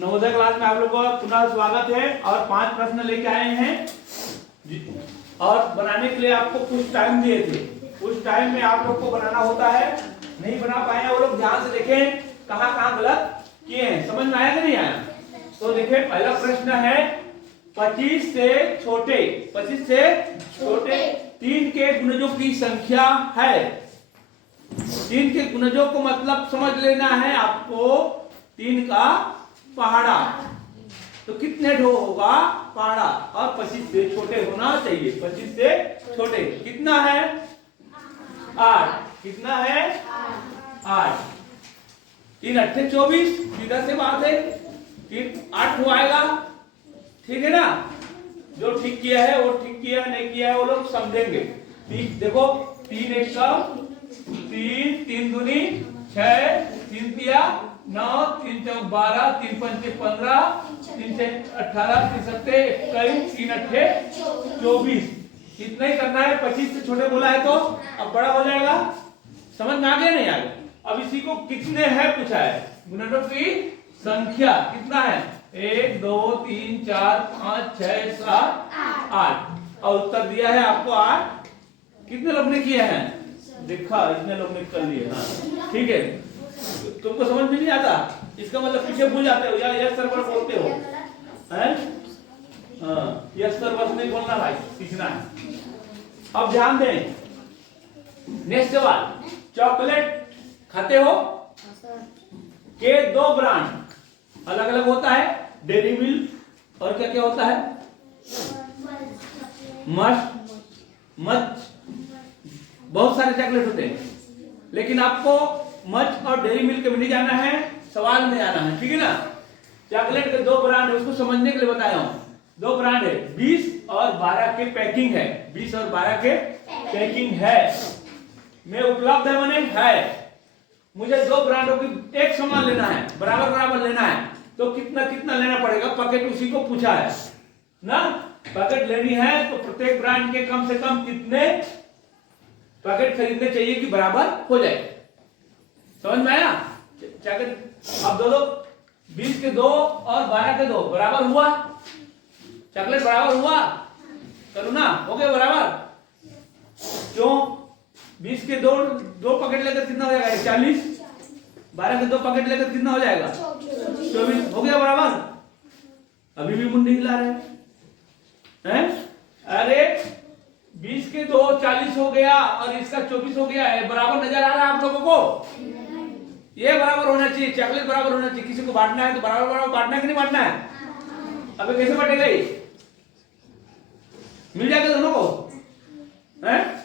Navodaya class में आप लोग का पुनः स्वागत है और 5 प्रश्न लेके आए हैं और बनाने के लिए आपको कुछ टाइम दिए थे। उस टाइम में आप लोग को बनाना होता है, नहीं बना पाए हैं वो लोग ध्यान से देखें कहां कहां गलत किए हैं। समझ में आया कि नहीं आया? तो देखिए पहला प्रश्न है 25 से छोटे 3 के गुणजों की संख्या है। 3 के गुणजों को मतलब समझ लेना है आपको 3 का पहाड़ा। तो कितने ढो होगा पहाड़ा और 25 से छोटे होना चाहिए। 25 से छोटे कितना है 8। कितना है 8। 3 8 24 सीधा से बात है। 3 8 हो आएगा, ठीक है ना। जो ठीक किया है वो ठीक किया, नहीं किया है वो लोग समझेंगे। ठीक देखो 3 1 3 3 दूनी 6 3 तिया 9 3 चौक 12 3 पंचे 15 3 से 18 3 सत्ते 21 3 अट्ठे 24। इतना ही करना है। 25 से छोटे बोला है तो अब बड़ा हो जाएगा। समझ में आ गया नहीं आ गया? अब इसी को कितने है पूछा है, गुणनों की संख्या कितना है 1 2 3 4 5 6 7 8 और उत्तर दिया है आपको 8। कितने लोग ने किए हैं देखा, इतने लोग ने कर लिए। हाँ ठीक है, तुमको समझ में नहीं आता इसका मतलब पीछे भूल जाते हो या यस सर पर बोलते हो हैं। हाँ यस सर बस नहीं बोलना भाई, सीखना है। अब ध्यान दें, नेक्स्ट सवाल, चॉकलेट खाते हो के 2 ब्रांड अलग अलग होता है, डेयरी मिल्क और क्या क्या होता है मच बहुत सारे चॉकलेट होते हैं, लेकिन आपको मच और डेयरी मिल्क में नहीं जाना है, सवाल में आना है, ठीक है ना। चॉकलेट के 2 ब्रांड है, उसको समझने के लिए बताया हूं। 2 ब्रांड है, 20 और 12 के पैकिंग है, 20 और 12 के पैकिंग है में उपलब्ध है, मैंने है। मुझे 2 ब्रांडों की एक समान लेना है, बराबर बराबर लेना है, तो कितना कितना लेना पड़ेगा, पैकेट उसी को पूछा है ना। पैकेट लेनी है तो प्रत्येक ब्रांड के कम से कम कितने पैकेट खरीदने चाहिए कि बराबर हो जाए। समझ में आया? अब दो 20 के 2 और 12 के 2 बराबर हुआ, चॉकलेट बराबर हुआ, करो ना, हो गया बराबर। क्यों 20 के 2 पैकेट लेकर कितना हो जाएगा 40, 12 के 2 पैकेट लेकर कितना हो जाएगा 24, हो गया बराबर। अभी भी मुंडी हिला रहे हैं। अरे 20 के 2 40 हो गया और इसका 24 हो गया है, बराबर नजर आ रहा है आप लोगों को? ये बराबर होना चाहिए, चॉकलेट बराबर होना चाहिए। किसी को बांटना है तो बराबर बराबर बांटना है कि नहीं बांटना है? अबे कैसे बांटेगा ये? मिल जाएगा दोनों को हैं?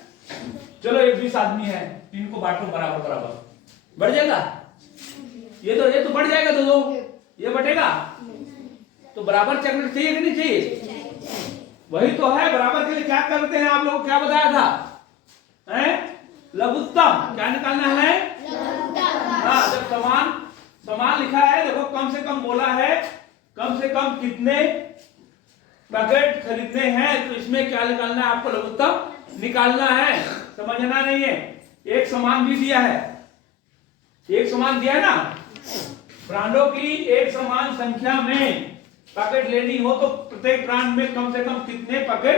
चलो ये 20 आदमी है, 3 को बांटो बराबर बराबर, बढ़ जाएगा। ये तो बढ़ जाएगा, दो ये बढ़ेगा तो बराबर चॉकलेट चाहिए कि नहीं चाहिए? वही तो है, बराबर के लिए क्या करते हैं आप लोगों को क्या बताया था हैं? लघुत्तम। क्या निकालना है? हाँ, जब समान लिखा है, देखो कम से कम बोला है, कम से कम कितने पैकेट खरीदने हैं, तो इसमें क्या निकालना है आपको? लघुत्तम निकालना है। समझना नहीं है, एक समान भी दिया है, एक समान दिया है ना। ब्रांडों की एक समान संख्या में पैकेट लेनी हो तो प्रत्येक ब्रांड में कम से कम कितने पैकेट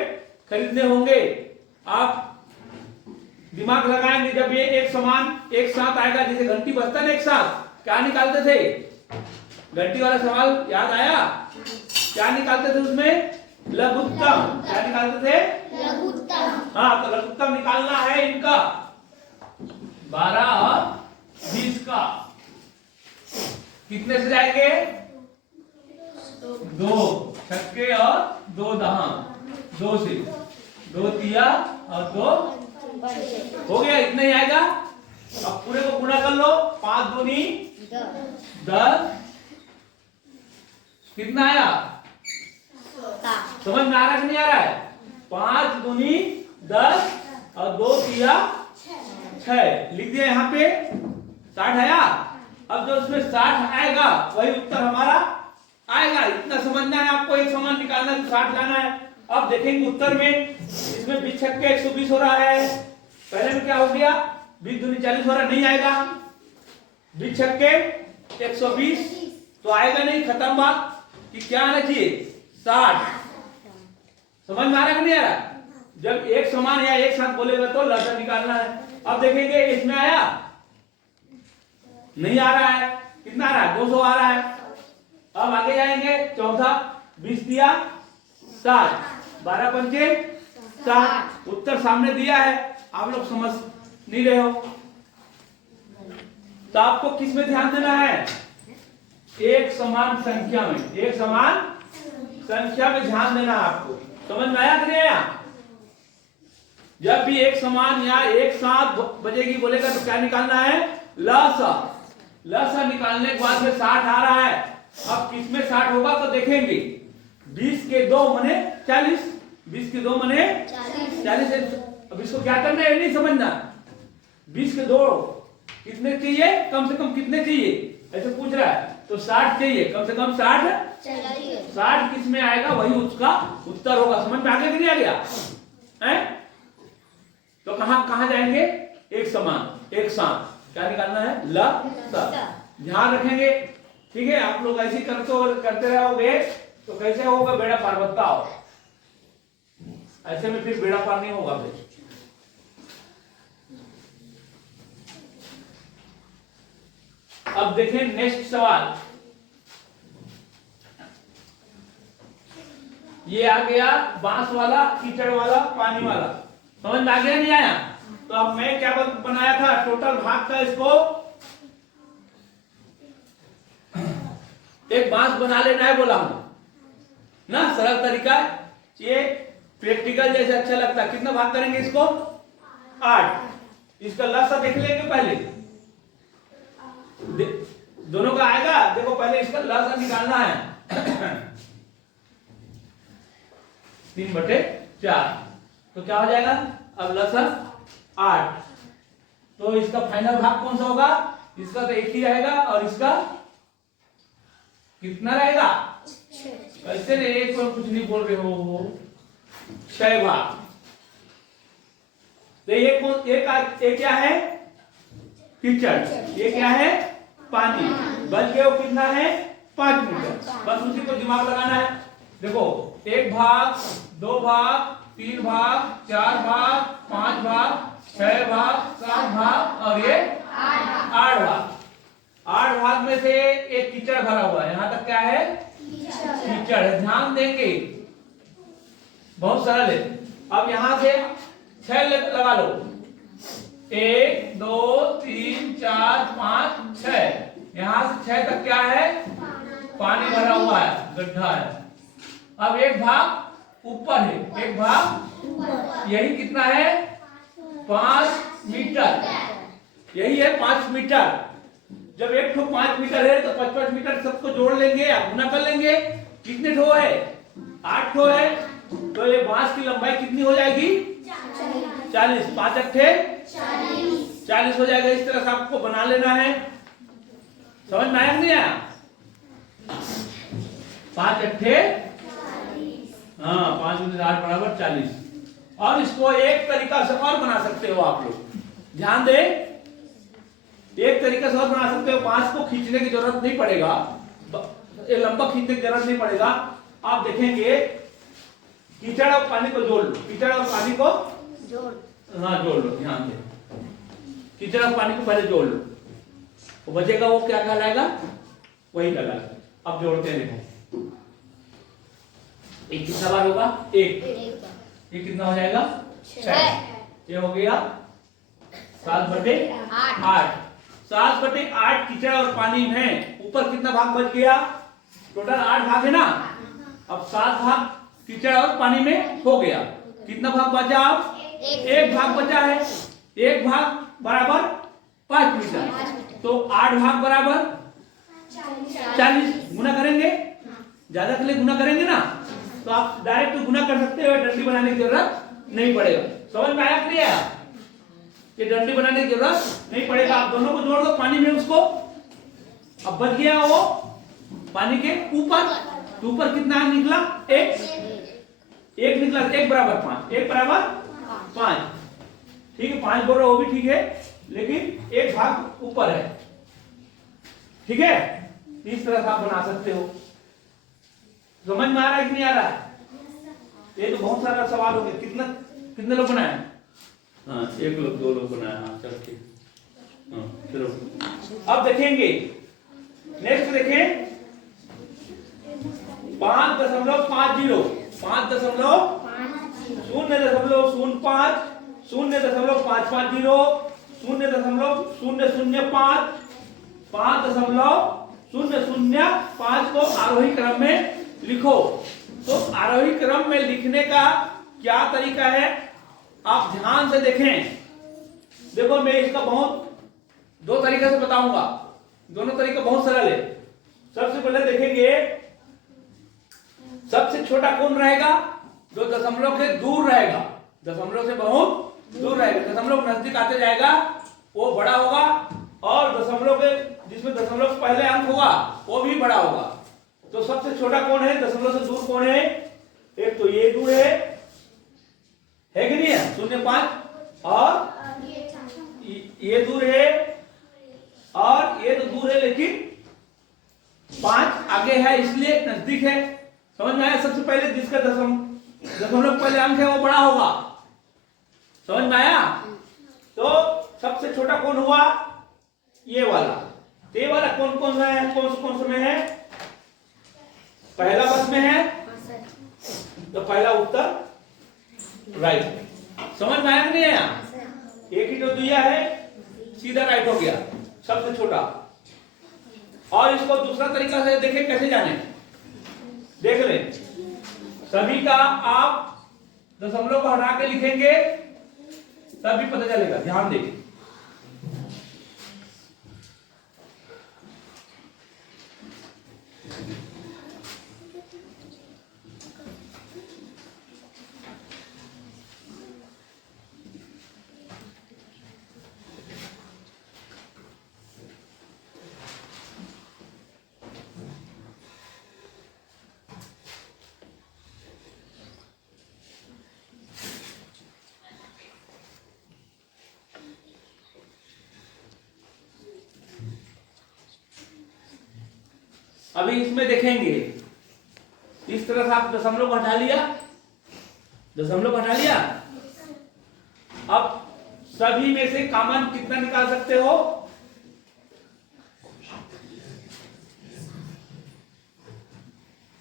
खरीदने होंगे। आप दिमाग लगाएंगे जब ये एक समान एक साथ आएगा, जैसे घंटी बजता है एक साथ, क्या निकालते थे? घंटी वाला सवाल याद आया? क्या निकालते थे उसमें? लघुत्तम। क्या निकालते थे? लघुत्तम। हाँ, तो लघुत्तम निकालना है इनका 12 और 20 का। कितने से जाएंगे? 2 छक्के और 2 दहां, 2 से 2 तिया और 2 हो गया, इतना ही आएगा। अब पूरे को गुणा कर लो, 5 दूनी 10, कितना आया? समझ में आ रहा है कि नहीं आ रहा है? 5 दूनी 10 और 2 तिया 6 लिख दिया यहाँ पे, 60 आया। अब जो उसमें 60 आएगा वही उत्तर हमारा आएगा। इतना समझना है आपको, एक समान निकालना है तो 60 लाना है। अब देखेंगे उत्तर में, इसमें 20 छक्के 120 हो रहा है, पहले में क्या हो गया 20 दूनी 40 हो रहा, नहीं आएगा। 20 छक्के 120 तो आएगा नहीं, खत्म बात। कि क्या आना चाहिए 60। समझ में आ रहा है कि नहीं आ रहा? जब एक समान या एक साथ बोलेगा तो लसा निकालना है। अब देखेंगे इसमें आया नहीं आ रहा है, कितना आ रहा है 200 आ रहा है। अब आगे जाएंगे चौथा, 20 दिया 60, 12 पंचे 60। उत्तर सामने दिया है, आप लोग समझ नहीं रहे हो। तो आपको किस में ध्यान देना है? एक समान संख्या में, एक समान संख्या में ध्यान देना है आपको। समझ में आया कि नहीं आया? जब भी एक समान या एक साथ बजेगी बोलेगा तो क्या निकालना है? लसा। लसा निकालने के बाद में 60 आ रहा है। अब किसमें 60 होगा तो देखेंगे। 20 के 2 मने 40, 20 के 2 मने 40। अब इसको क्या करना है नहीं समझना। 20 के 2 कितने चाहिए, कम से कम कितने चाहिए ऐसे पूछ रहा है। तो 60 चाहिए, कम से कम 60 किस में आएगा वही उसका उत्तर होगा। समझ में आ गया कि नहीं आ गया है? तो कहां जाएंगे? एक समान, एक साथ क्या निकालना है? ल। ध्यान रखेंगे, ठीक है? आप लोग ऐसे करते रहोगे तो कैसे होगा? बेड़ा पार बताओ। ऐसे में फिर बेड़ा पार नहीं होगा। फिर अब देखें नेक्स्ट सवाल। ये आ गया बांस वाला, कीचड़ वाला, पानी वाला। समझ में आ गया नहीं आया? तो अब मैं क्या बनाया था? टोटल भाग का इसको एक बांस बना लेना है बोला हूं ना। सरल तरीका ये प्रैक्टिकल जैसे अच्छा लगता है। कितना भाग करेंगे इसको? 8। इसका लसा देख लेंगे पहले। दोनों का आएगा, देखो पहले इसका लसा निकालना है। 3/4 तो क्या हो जाएगा? अब लसा 8। तो इसका फाइनल भाग कौन सा होगा? इसका तो एक ही रहेगा और इसका कितना रहेगा? कैसे रे, एक को कुछ नहीं बोल रहे हो। 6 भाग। तो ये क्या है? कीचड़। ये क्या है? पानी। बच गया वो कितना है? 5 मीटर। बस उसी को दिमाग लगाना है। देखो 1 भाग, 2 भाग, 3 भाग, 4 भाग, 5 भाग, 6 भाग, 7 भाग और ये 8 भाग। 8 भाग में से एक कीचड़ भरा हुआ है। यहां तक क्या है? कीचड़ है। ध्यान देंगे, बहुत सरल है। अब यहां से 6 लगा लो। 1 2 3 4 5 6। यहां से 6 तक क्या है? पानी भरा हुआ है, गड्ढा है। अब एक भाग ऊपर है, एक भाग यही कितना है? 5 मीटर। यही है 5 मीटर। जब एक ठो 5 मीटर है तो 5-5 मीटर सबको जोड़ लेंगे या गुना कर लेंगे। कितने ठो है? 8 ठो है। तो ये बांस की लंबाई कितनी हो जाएगी? 40। 5 अट्ठे 40 हो जाएगा। इस तरह से आपको बना लेना है। समझ में आया नहीं आया? 5 अट्ठे 5 × 8 = 40। और इसको एक तरीका से और बना सकते हो आप लोग। ध्यान दे, एक तरीका से और बना सकते हो। बांस को खींचने की जरूरत नहीं पड़ेगा, ये लंबा खींचने की जरूरत नहीं पड़ेगा। आप देखेंगे कीचड़ और पानी को जोड़ लो। कीचड़ और पानी को जोड़ लो। ध्यान दे, कीचड़ और पानी को पहले जोड़ लो। वो बचेगा वो क्या कहलाएगा? वही कहलाएगा। अब जोड़ते हैं, देखो एक कितना बार होगा? 1। ये कितना हो जाएगा? 6। ये हो गया 7/8। 7/8 कीचड़ और पानी में ऊपर कितना भाग बच गया? टोटल 8 भाग है ना। अब 7 भाग कीचड़ और पानी में हो गया। कितना भाग बचा? अब 1 भाग बचा है। 1 भाग बराबर 5 मीटर। तो 8 भाग बराबर 40। गुना करेंगे, ज्यादा के लिए गुना करेंगे ना, तो आप डायरेक्ट गुना कर सकते हो। डंडी बनाने की जरूरत नहीं पड़ेगा। समझ में आया कि नहीं आया? ये डंडी बनाने की जरूरत नहीं पड़ेगा। आप दोनों को जोड़ दो पानी में उसको। अब बच गया वो पानी के ऊपर। तो ऊपर कितना निकला? 1 निकला। 1 बराबर 5। 1 बराबर 5। ठीक है, 5 बोल रहा वो भी ठीक है, लेकिन 1 भाग ऊपर है। ठीक है, इस तरह से आप बना सकते हो। समझ में आ रहा है कि नहीं आ रहा है? ये तो बहुत सारा सवाल हो गया। कितने लोग बनाए? हाँ, 1 लोग 2 लोग बनाए। हाँ चल ठीक। हाँ चलो अब देखेंगे, नेक्स्ट देखें 5.50 5.0 0.005 0.550 0.005 5.005 को आरोही क्रम में लिखो। तो आरोही क्रम में लिखने का क्या तरीका है आप ध्यान से देखें। देखो मैं इसका बहुत 2 तरीके से बताऊंगा, दोनों तरीका बहुत सरल है। सबसे पहले देखेंगे सबसे छोटा कौन रहेगा? जो दशमलव से दूर रहेगा, दशमलव से बहुत दूर रहेगा। दशमलव नजदीक आते जाएगा वो बड़ा होगा, और दशमलव के जिसमें दशमलव पहले अंक होगा वो भी बड़ा होगा। तो सबसे छोटा कौन है? दशमलव से दूर कौन है? एक तो ये दूर है कि नहीं है? 0.5, और ये दूर है, और ये तो दूर है लेकिन 5 आगे है इसलिए नजदीक है। समझ में आया? सबसे पहले जिसका दशमलव पहले अंक है वो बड़ा होगा। समझ में आया? तो सबसे छोटा कौन हुआ? ये वाला। तो ये वाला कौन कौन सा है? कौन सा में है? पहला बस में है, तो पहला उत्तर राइट। समझ में आया नहीं आया? एक ही तो दिया है, सीधा राइट हो गया सबसे छोटा। और इसको दूसरा तरीका से देखें कैसे जाने, देख लें। सभी का आप दशमलव को हटा के लिखेंगे तभी पता चलेगा। ध्यान दें, अभी इसमें देखेंगे इस तरह से आप दशमलव हटा लिया, दशमलव हटा लिया। अब सभी में से कॉमन कितना निकाल सकते हो?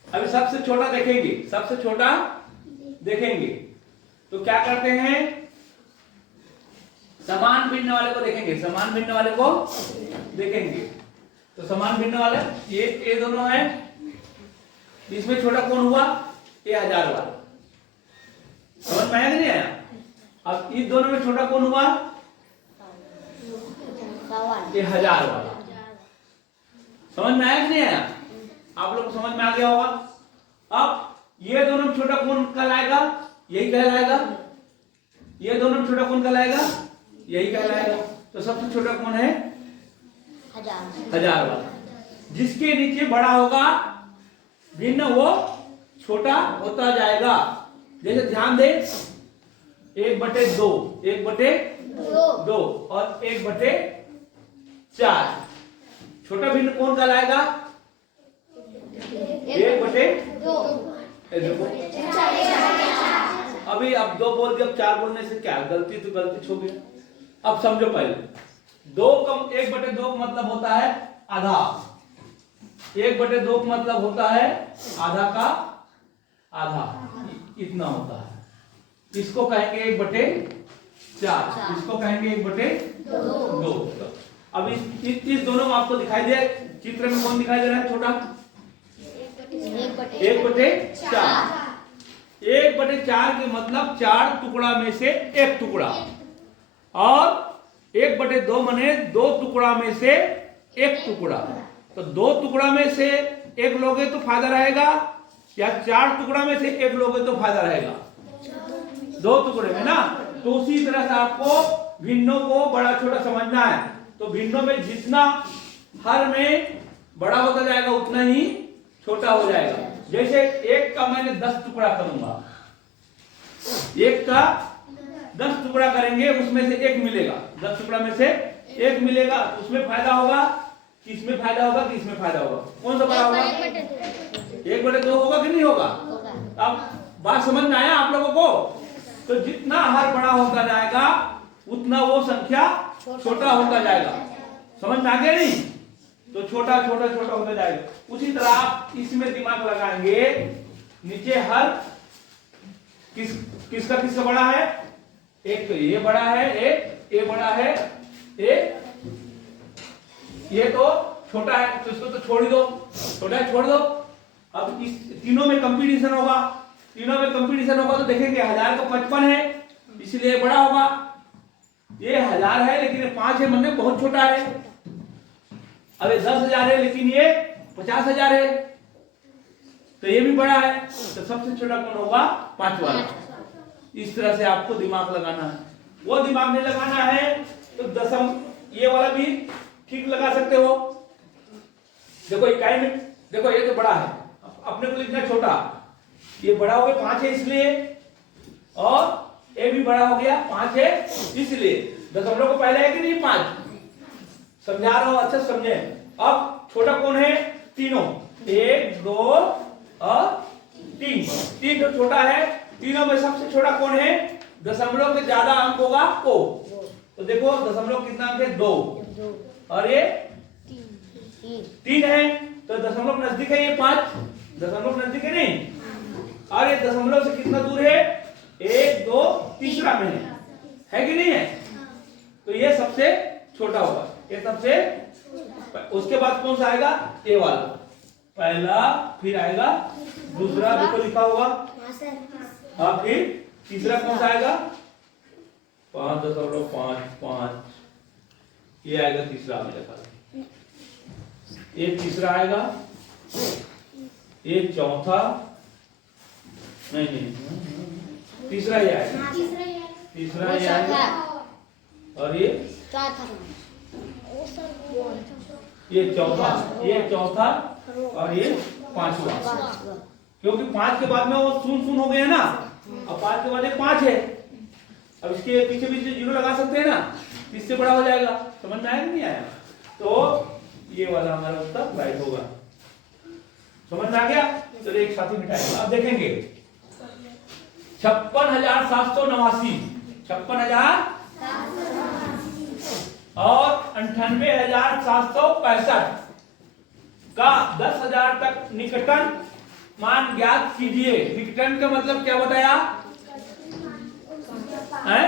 अभी सबसे छोटा देखेंगे, सबसे छोटा देखेंगे तो क्या करते हैं? समान भिन्न वाले को देखेंगे, समान भिन्न वाले को देखेंगे। तो समान भिन्न वाले ये दोनों है, इसमें छोटा कौन हुआ? ये 1000 वाला। समझ में आया कि नहीं आया? अब इस दोनों में छोटा कौन हुआ? ये 1000 वाला। समझ में आया कि नहीं आया? आप लोग को समझ में आ गया होगा। अब ये दोनों में छोटा कौन कहलाएगा? यही कहलाएगा। ये दोनों में छोटा कौन कहलाएगा? यही कहलाएगा। तो सबसे छोटा कौन है? 1000 वाला। जिसके नीचे बड़ा होगा भिन्न वो छोटा होता जाएगा। जैसे ध्यान दे, 1/2, 1/2 और 1/4। छोटा भिन्न कौन कहलाएगा? 1/2। अभी अब 2 बोल दिया, अब 4 बोलने से क्या गलती तो गलती छो गया। अब समझो पहले 1/2 का मतलब होता है आधा। 1/2 का मतलब होता है आधा का आधा, इतना होता है। इसको कहेंगे 1/4, इसको कहेंगे 1/2। अब इस दोनों आपको दिखाई दे, चित्र में कौन दिखाई दे रहा है? छोटा 1/4। 1/4 के मतलब 4 टुकड़ा में से 1 टुकड़ा, और 1/2 मने 2 टुकड़ा में से 1 टुकड़ा। तो 2 टुकड़ा में से 1 लोगे तो फायदा रहेगा, या 4 टुकड़ा में से 1 लोगे तो फायदा रहेगा? 2 टुकड़े में ना। तो उसी तरह से आपको भिन्नों को बड़ा छोटा समझना है। तो भिन्नों में जितना हर में बड़ा होता जाएगा उतना ही छोटा हो जाएगा। जैसे 1 का मैंने 10 टुकड़ा करूंगा, 1 का 10 टुकड़ा करेंगे, उसमें से 1 मिलेगा, 10 टुकड़ा में से 1 मिलेगा, उसमें फायदा होगा किसमें फायदा होगा किसमें फायदा होगा? कौन सा बड़ा होगा? 1/2 होगा कि नहीं होगा? अब बात समझ में आया आप लोगों को? तो जितना हर बड़ा होता जाएगा उतना वो संख्या छोटा होता जाएगा। समझ में आ गया नहीं? तो छोटा छोटा छोटा होता जाएगा। उसी तरह आप इसमें दिमाग लगाएंगे, नीचे हर किसका बड़ा है? एक तो ये बड़ा है, एक ये बड़ा है, एक ये तो छोटा है, तो इसको तो छोड़ दो, छोटा है छोड़ दो। अब इस तीनों में कंपटीशन होगा, तीनों में कंपटीशन होगा तो देखेंगे 1000 को 55 है इसलिए बड़ा होगा, ये 1000 है लेकिन ये 5 है मतलब बहुत छोटा है। अब ये 10,000 है लेकिन ये 50,000 है तो ये भी बड़ा है, तो सबसे छोटा कौन होगा? 5 वाला। इस तरह से आपको दिमाग लगाना है। वो दिमाग नहीं लगाना है तो दशम ये वाला भी ठीक लगा सकते हो। देखो इकाई में देखो ये तो बड़ा है, अपने को लिखना छोटा, ये बड़ा हो गया 5 है इसलिए, और ये भी बड़ा हो गया 5 है इसलिए। दशमलव को पहले है कि नहीं 5? समझा रहा हूं, अच्छा समझे। अब छोटा कौन है? तीनों, 1 2 और 3। 3 तो छोटा है, तीनों में सबसे छोटा कौन है? दशमलव के ज्यादा अंक होगा को। तो देखो दशमलव कितना अंक है? 2 और ये 3 है, तो दशमलव नजदीक है, ये 5 दशमलव नजदीक है नहीं, और ये दशमलव से कितना दूर है? 1 2 तीसरा में है कि नहीं है? तो ये सबसे छोटा होगा, ये सबसे। उसके बाद कौन सा आएगा? ए वाला, पहला, फिर आएगा दूसरा, देखो लिखा होगा, और फिर तीसरा कौन सा आएगा? 5.55, ये आएगा तीसरा में लिखा, एक तीसरा आएगा, एक चौथा, नहीं तीसरा ये आएगा, तीसरा ये आएगा, और ये चौथा और ये 5वां, क्योंकि 5 के बाद में वो शून्य हो गया ना, अब 5 के बाद एक 5 है, अब इसके पीछे भी 0 लगा सकते हैं ना, इससे बड़ा हो जाएगा। समझ में आया नहीं आया? तो ये वाला हमारा उत्तर राइट होगा। समझ में आ गया? चलिए एक साथी मिटाएंगे। अब देखेंगे 56,789, 56,000 और 98,765 का 10,000 तक निकटतम मान ज्ञात कीजिए। निकटतम का मतलब क्या बताया है?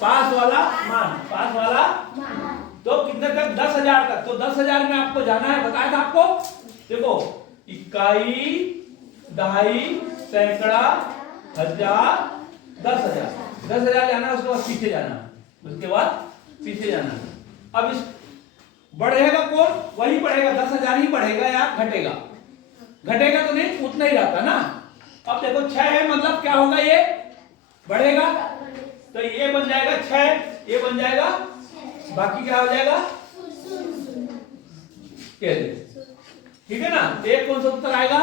पास वाला मान, पास वाला। तो कितने तक? 10,000 तक। तो 10,000 में आपको जाना है, बताया था आपको। देखो इकाई, दहाई, सैकड़ा, हजार, 10,000, 10,000 जाना, उसके बाद पीछे जाना, उसके बाद पीछे जाना। अब इस बढ़ेगा कौन? वही बढ़ेगा, 10,000 ही बढ़ेगा या घटेगा? घटेगा तो नहीं, उतना ही रहता ना। अब देखो 6 है मतलब क्या होगा? ये बढ़ेगा, तो ये बन जाएगा 6, ये बन जाएगा, बाकी क्या हो जाएगा? ठीक है ना? एक कौन सा उत्तर आएगा?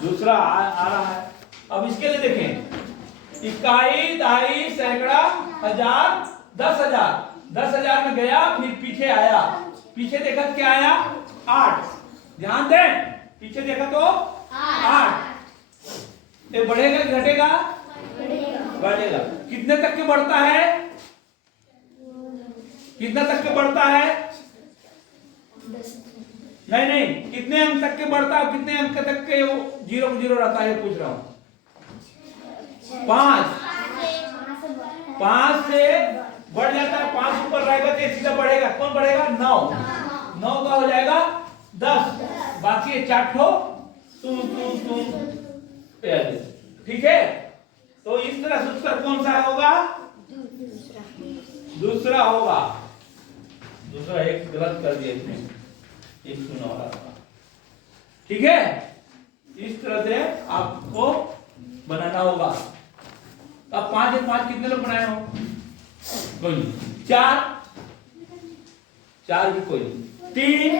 दूसरा आ रहा है। अब इसके लिए देखें, इकाई, दहाई, सैकड़ा, हजार, 10,000। 10,000 में गया, फिर पीछे आया, पीछे देखा तो क्या आया? 8। ध्यान दें, पीछे देखा तो 8। ये बढ़ेगा कि घटेगा? बढ़ेगा। कितने तक के बढ़ता है? कितना तक के बढ़ता है? नहीं, कितने अंक तक के बढ़ता है? कितने अंक तक के 0 रहता है, पूछ रहा हूं। 5 से बढ़ जाता है, 5 ऊपर रहेगा तो सीधा बढ़ेगा। कौन बढ़ेगा? 9 का हो जाएगा 10, बाकी 4 ठो तुम। ठीक है? तो इस तरह से उत्तर कौन सा होगा? दूसरा होगा। दूसरा एक गलत कर दिया इसमें, एक सुना हो रहा था। ठीक है? इस तरह से आपको बनाना होगा। अब 5 एक 5 कितने लोग बनाए हो? कोई नहीं। 4 भी कोई नहीं। 3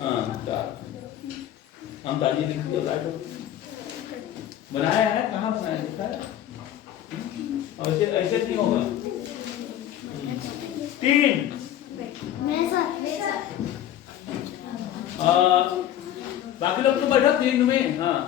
हाँ 4 हम दादी लिख दो, बनाया है, कहाँ बनाया दिखा है? ऐसे नहीं होगा। 3 मैं सर बाकी लोग तो बैठो 3 में। हाँ